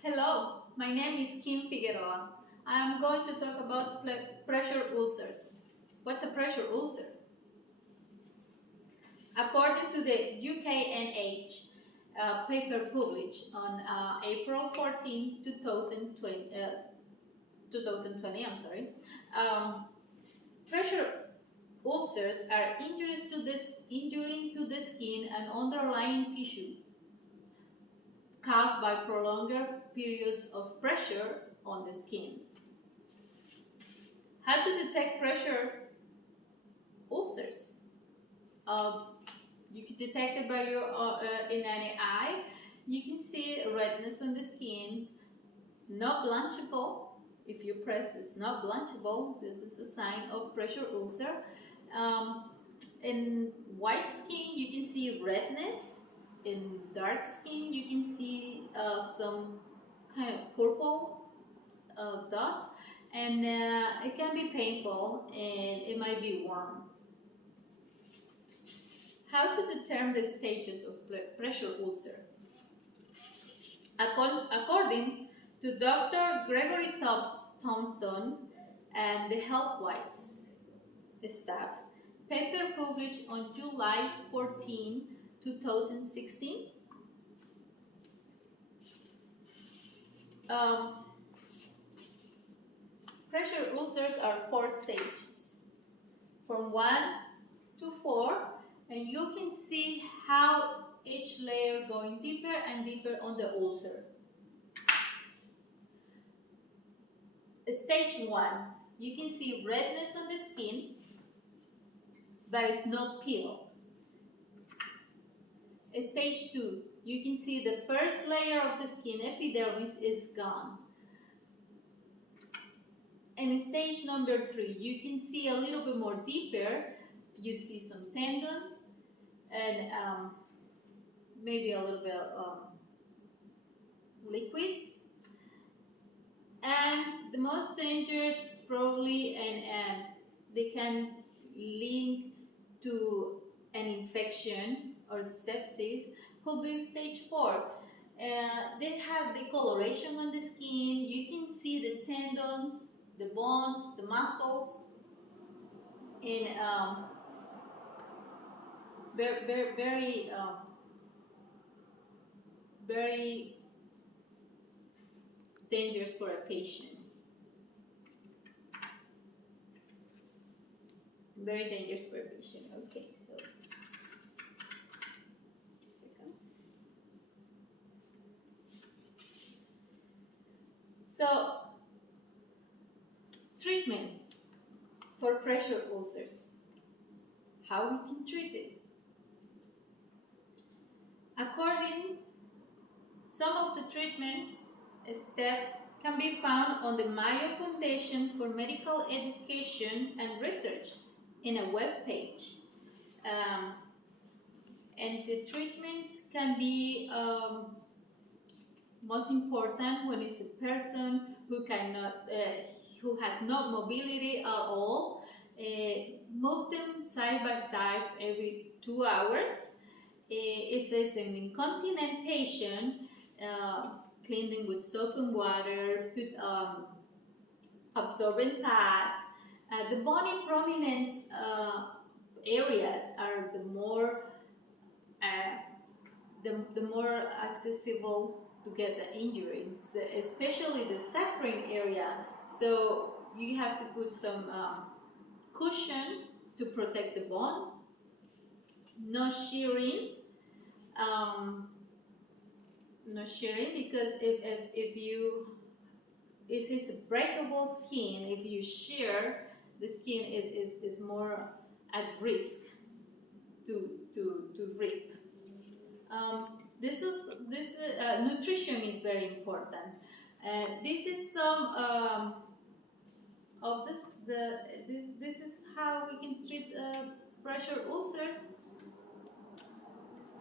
Hello, my name is Kim Figueroa. I am going to talk about pressure ulcers. What's a pressure ulcer? According to the UKNH paper published on April 14, 2020, pressure ulcers are injury to the skin and underlying tissue caused by prolonged periods of pressure on the skin. How to detect pressure ulcers? You can detect it by your in any eye. You can see redness on the skin, not blanchable. If you press, it's not blanchable. This is a sign of pressure ulcer. In white skin, you can see redness. In dark skin, you can see some kind of purple dots, and it can be painful and it might be warm. How to determine the stages of pressure ulcer? According to Dr. Gregory Thompson and the HealthWise staff, paper published on July 14, 2016. Pressure ulcers are 4 stages, from 1 to 4, and you can see how each layer going deeper and deeper on the ulcer. Stage 1, you can see redness on the skin, but it's not peel. Stage 2, you can see the first layer of the skin, epidermis, is gone. And in stage number 3, you can see a little bit more deeper. You see some tendons and maybe a little bit liquid. And the most dangerous probably, and they can link to an infection or sepsis, could be stage 4. They have decoloration on the skin. You can see the tendons, the bones, the muscles, and very dangerous for a patient. Very dangerous for a patient. Okay, so second. So treatment for pressure ulcers. How we can treat it? According, some of the treatment steps can be found on the Mayo Foundation for Medical Education and Research in a web page. And the treatments can be most important when it's a person who cannot, who has no mobility at all. Move them side by side every 2 hours. If there's an incontinent patient, clean them with soap and water, put absorbent pads. The bony prominence areas are the more accessible to get the injury, so especially the sacrum area. So you have to put some cushion to protect the bone. No shearing. No shearing, because if it's a breakable skin, if you shear, the skin is more at risk to rip. Nutrition is very important. This is some of this. This is how we can treat pressure ulcers.